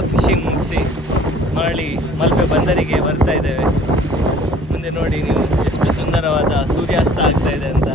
Fishing ಮುಗಿಸಿ ಮರಳಿ ಮಲ್ಪೆ ಬಂದರಿಗೆ ಬರ್ತಾ ಇದ್ದೇವೆ. ಮುಂದೆ ನೋಡಿ ನೀವು ಎಷ್ಟು ಸುಂದರವಾದ ಸೂರ್ಯಾಸ್ತ ಆಗ್ತಾ ಇದೆ ಅಂತ.